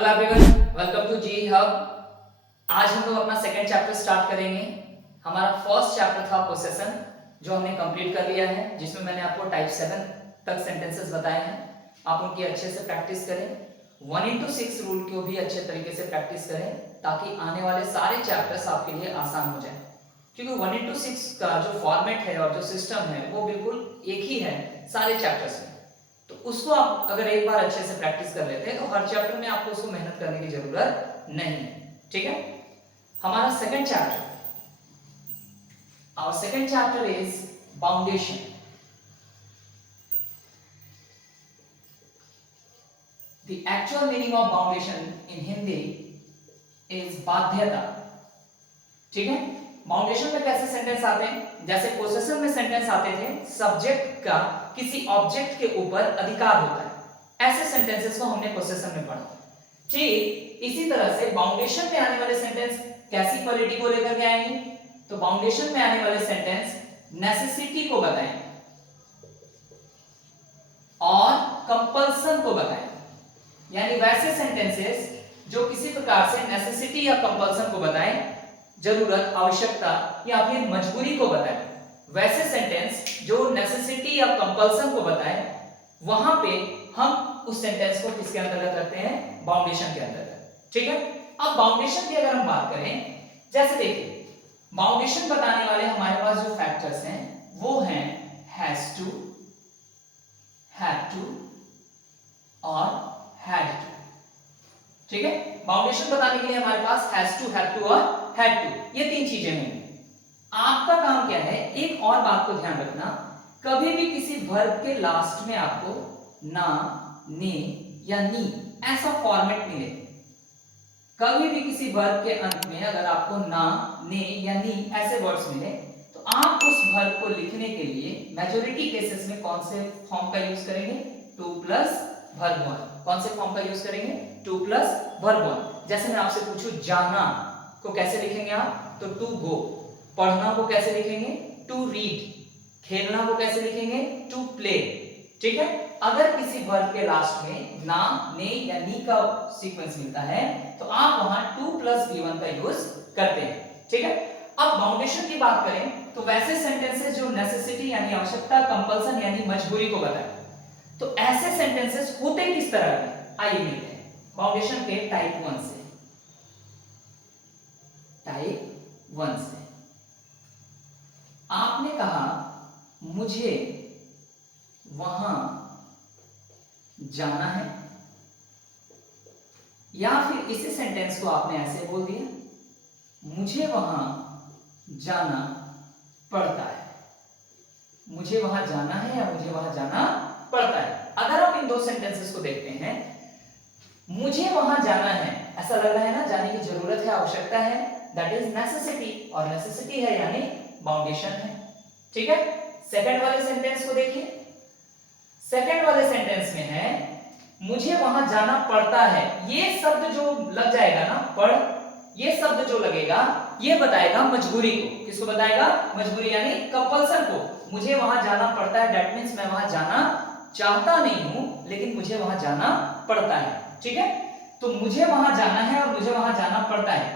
Hello everyone, welcome to G hub. आज हम लोग अपना सेकंड चैप्टर स्टार्ट करेंगे। हमारा फर्स्ट चैप्टर था पोसेशन, जो हमने कंप्लीट कर लिया है, जिसमें मैंने आपको टाइप 7 तक सेंटेंसेस बताए हैं। आप उनकी अच्छे से प्रैक्टिस करें, 1:6 रूल को भी अच्छे तरीके से प्रैक्टिस करें, ताकि आने वाले सारे चैप्टर्स आपके लिए आसान हो जाए। क्योंकि 1:6 का जो फॉर्मेट है और जो सिस्टम है वो बिल्कुल एक ही है सारे चैप्टर्स में। तो उसको आप अगर एक बार अच्छे से प्रैक्टिस कर लेते हैं तो हर चैप्टर में आपको उसको मेहनत करने की जरूरत नहीं है। ठीक है, हमारा second chapter, our second chapter is boundation. The actual meaning of boundation in Hindi is बाध्यता। ठीक है, बाउंडेशन में कैसे सेंटेंस आते हैं? जैसे पोसेशन में सेंटेंस आते थे, सब्जेक्ट का किसी ऑब्जेक्ट के ऊपर अधिकार होता है, ऐसे सेंटेंसेस को हमने पोसेशन में पढ़ा। ठीक इसी तरह से बाउंडेशन में आने वाले सेंटेंस कैसी क्वालिटी को लेकर के आएंगे? तो बाउंडेशन में आने वाले सेंटेंस नेसेसिटी को बताएंगे और कंपल्सन को बताएंगे। यानी वैसे सेंटेंसेस जो किसी प्रकार से नेसेसिटी या कंपल्सन को बताएं, जरूरत, आवश्यकता या फिर मजबूरी को बताएं, वैसे सेंटेंस जो नेसेसिटी या कंपल्सन को बताएं, वहां पे हम उस सेंटेंस को किसके अंतर्गत रखते हैं? बाउंडेशन के अंतर्गत। ठीक है, अब बाउंडेशन की अगर हम बात करें, जैसे देखिए बाउंडेशन बताने वाले हमारे पास जो फैक्टर्स हैं वो हैं हैज टू, हैव टू और हैड टू। ठीक है, बाउंडेशन बताने के लिए हमारे पास हैज टू, हैव टू और हैड टू, ये तीन चीजें होंगी। आपका काम क्या है? एक और बात को ध्यान रखना, कभी भी किसी वर्ब के लास्ट में आपको ना, ने या नी ऐसा फॉर्मेट मिले, कभी भी किसी वर्ब के अंत में अगर आपको ना, ने या नी ऐसे वर्ड्स मिले, तो आप उस वर्ब को लिखने के लिए मेजॉरिटी केसेस में कौन से फॉर्म का यूज करेंगे? To plus verb one. कौन से फॉर्म का यूज करेंगे? To plus verb one. जैसे मैं आपसे पूछूं जाना को कैसे लिखेंगे आप? तो टू गो। पढ़ना को कैसे लिखेंगे? To read. खेलना को कैसे लिखेंगे? To play. ठीक है, अगर किसी वर्ब के लास्ट में ना, ने या नी का सीक्वेंस मिलता है तो आप वहां टू प्लस वी1 का यूज करते हैं। ठीक है, अब बाउंडेशन की बात करें तो वैसे सेंटेंसेस जो नेसेसिटी यानी आवश्यकता, कंपल्सन यानी मजबूरी को बताएं, तो ऐसे सेंटेंसेस होते किस तरह के? आइए मिलते हैं बाउंडेशन के टाइप 1 से। टाइप 1 से आपने कहा मुझे वहां जाना है, या फिर इसी सेंटेंस को आपने ऐसे बोल दिया, मुझे वहां जाना पड़ता है। मुझे वहां जाना है या मुझे वहां जाना पड़ता है। अगर आप इन दो सेंटेंसेस को देखते हैं, मुझे वहां जाना है ऐसा लग रहा है ना, जाने की जरूरत है, आवश्यकता है, दैट इज नेसेसिटी, और नेसेसिटी है यानी बाउंडेशन है। ठीक है, सेकंड वाले सेंटेंस को देखिए, सेकंड वाले सेंटेंस में है मुझे वहां जाना पड़ता है। ये शब्द जो लग जाएगा ना, पड़, ये शब्द जो लगेगा ये बताएगा मजबूरी को। किसको बताएगा? मजबूरी यानी कंपल्सन को। मुझे वहां जाना पड़ता है, दैट मींस मैं वहां जाना चाहता नहीं हूं, लेकिन मुझे वहां जाना पड़ता है। ठीक है, तो मुझे वहां जाना है और मुझे वहां जाना पड़ता है,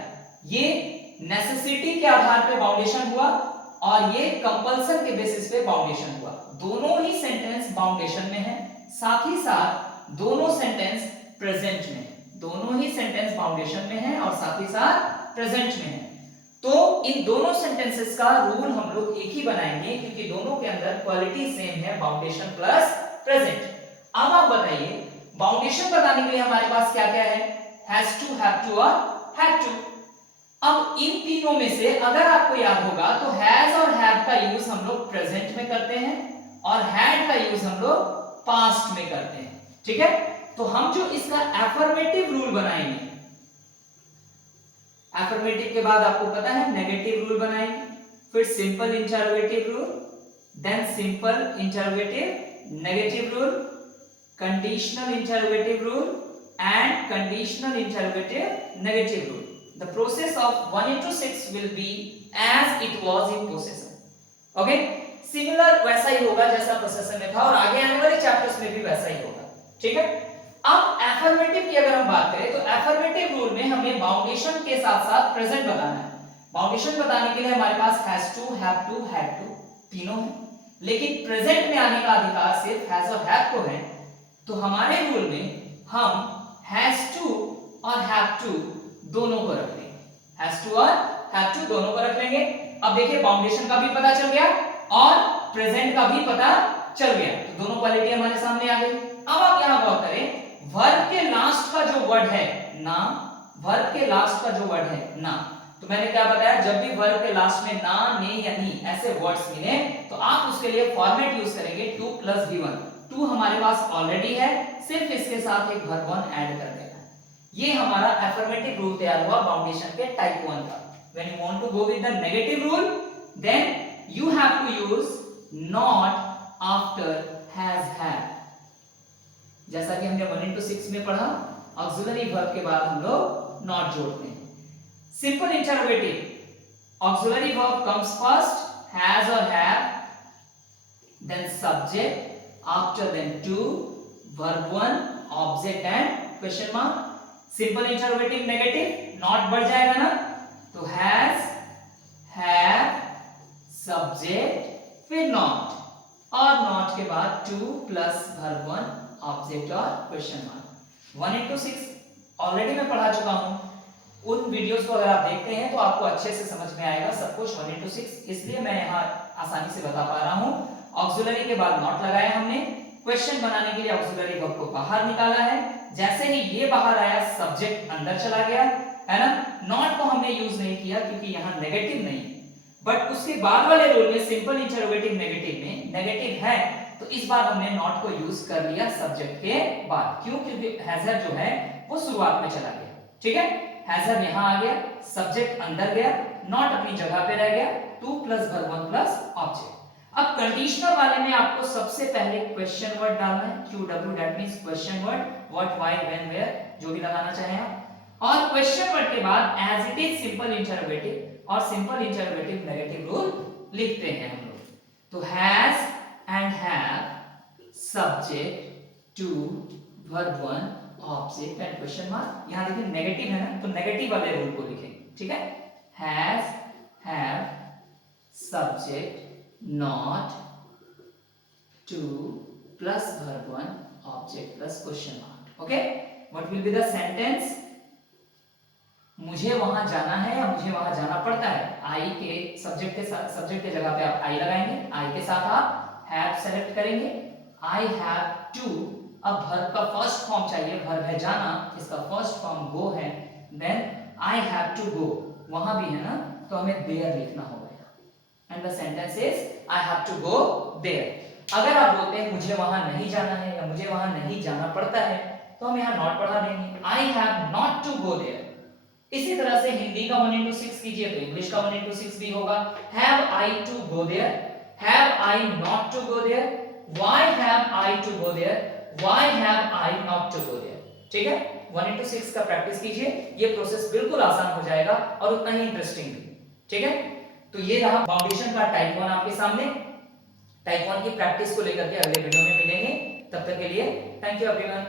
ये नेसेसिटी के आधार पे बाउंडेशन हुआ और ये कंपल्सन के बेसिस पे बाउंडेशन हुआ। दोनों ही सेंटेंस बाउंडेशन में है, साथ ही साथ दोनों सेंटेंस प्रेजेंट में, दोनों ही सेंटेंस बाउंडेशन में है और साथ ही साथ प्रेजेंट में है। तो इन दोनों सेंटेंसेस का रूल हम लोग एक ही बनाएंगे, क्योंकि दोनों के अंदर क्वालिटी सेम है, बाउंडेशन प्लस प्रेजेंट। अब आप बताइए बाउंडेशन बताने के लिए हमारे पास क्या क्या है? हैज टू, हैव टू और हैड टू। अब इन तीनों में से अगर आपको याद होगा तो हैज और हैव का यूज हम लोग प्रेजेंट में करते हैं और हैड का यूज हम लोग पास्ट में करते हैं। ठीक है, तो हम जो इसका एफर्मेटिव रूल बनाएंगे, एफर्मेटिव के बाद आपको पता है नेगेटिव रूल बनाएंगे, फिर simple interrogative rule, then simple interrogative negative rule, conditional interrogative rule and conditional interrogative negative rule. The process of 1:6 will be as it was in possession. Okay? Similar वैसा ही होगा जैसा पोसेशन में था और आगे आने वाले चैप्टर्स में भी वैसा ही होगा। ठीक है, अब एफर्मेटिव की अगर हम बात करें तो एफर्मेटिव रूल में हमें बाउंडेशन के साथ साथ प्रेजेंट बताना है। बाउंडेशन बताने के लिए हमारे पास has to, have to, had to तीनों है, लेकिन प्रेजेंट में आने का अधिकार सिर्फ हैज और हैव को है। तो हमारे रूल में हम हैज टू और हैव टू दोनों को रख लेंगे, हैज टू और हैव टू दोनों को रख लेंगे। अब देखिए बाउंडेशन का भी पता चल गया और प्रेजेंट का भी पता चल गया, तो दोनों क्वालिटी हमारे सामने आ गई। अब आप यहां गौर करें, वर्ब के लास्ट का जो वर्ड है ना, वर्ब के लास्ट का जो वर्ड है ना, तो मैंने क्या बताया, जब भी वर्ब के लास्ट में ना, ने या नी ऐसे वर्ड्स मिले तो आप उसके लिए फॉर्मेट यूज करेंगे टू प्लस वी1। टू हमारे पास ऑलरेडी है, सिर्फ इसके साथ एक वर्ब वन ऐड कर देना। ये हमारा एफर्मेटिव रूल तैयार हुआ बाउंडेशन के टाइप 1 का। When you want to go with the negative rule then you have to use not after has have. जैसा कि हमने 1 into 6 में पढ़ा, ऑक्सिलरी वर्ब के बाद हम लोग नॉट जोड़ते हैं। Simple interrogative, auxiliary verb comes first, has और have, then subject, after then to, verb 1, object and question mark. Simple interrogative negative, not बढ़ जाएगा ना, तो हैज, हैव, सब्जेक्ट फिर नॉट, और नॉट के बाद टू प्लस वर्ब 1, ऑब्जेक्ट और क्वेश्चन मार्क। 1 into 6 ऑलरेडी मैं पढ़ा चुका हूं, उन वीडियोस को अगर आप देखते हैं तो आपको अच्छे से समझ में आएगा सब कुछ। 1 into 6 इसलिए मैं यहां आसानी से बता पा रहा हूं। ऑक्सिलरी के बाद नॉट लगाया हमने, क्वेश्चन बनाने के लिए ऑक्सिलरी वर्ब को बाहर निकाला है, जैसे ही ये बाहर आया सब्जेक्ट अंदर चला गया, है ना। नॉट को हमने यूज नहीं किया क्योंकि यहां नेगेटिव नहीं है, बट उसके बाद वाले रूल में सिंपल इंटरोगेटिव नेगेटिव में नेगेटिव है, तो इस बार हमने नॉट को यूज कर लिया सब्जेक्ट के बाद। क्यों? क्योंकि हैजर जो है वो शुरुआत में चला गया, ठीक है। हैजर यहां आ गया, सब्जेक्ट अंदर गया, नॉट अपनी जगह पे रह गया, to plus verb 1 plus object. अब कंडीशनल वाले में आपको सबसे पहले क्वेश्चन वर्ड डालना है, QW, that means question word, what, why, when, where, जो भी लगाना चाहें आप। और क्वेश्चन वर्ड के बाद as it is simple interrogative और सिंपल इंटरोगेटिव नेगेटिव रूल लिखते हैं हम लोग। तो has and have, subject, to, verb 1, object and question mark. यहां देखिए नेगेटिव है ना, तो नेगेटिव वाले रूल को लिखेंगे, ठीक है। Has, have, subject, not, to plus verb 1, object plus question mark. Okay, what will be the sentence? मुझे वहां जाना है या मुझे वहां जाना पड़ता है। आई के सब्जेक्ट के साथ, सब्जेक्ट के जगह पे आप आई लगाएंगे, आई के साथ आप हैव सेलेक्ट करेंगे। आई हैव टू, अब वर्ब का फर्स्ट फॉर्म चाहिए, वर्ब है जाना, इसका फर्स्ट फॉर्म गो है, then I have to go, वहां भी है ना, तो हमें देयर लिखना होगा। And the sentence is I have to go there. अगर आप बोलते हैं मुझे वहां नहीं जाना है या मुझे वहां नहीं जाना पड़ता है, तो हम यहां नॉट बढ़ा देंगे, I have not to go there. इसी तरह से हिंदी का 1 into 6 कीजिए तो इंग्लिश का 1 into 6 भी होगा। Have I to go there, have I not to go there, why have I to go there, why have I not to go there. ठीक है, 1 into 6 का प्रैक्टिस कीजिए, ये प्रोसेस बिल्कुल आसान हो जाएगा और उतना ही इंटरेस्टिंग भी। ठीक है, तो ये रहा फाउंडेशन का टाइप 1 आपके सामने। टाइप 1 की प्रैक्टिस को लेकर के अगले वीडियो में मिलेंगे, तब तक के लिए थैंक यू एवरीवन।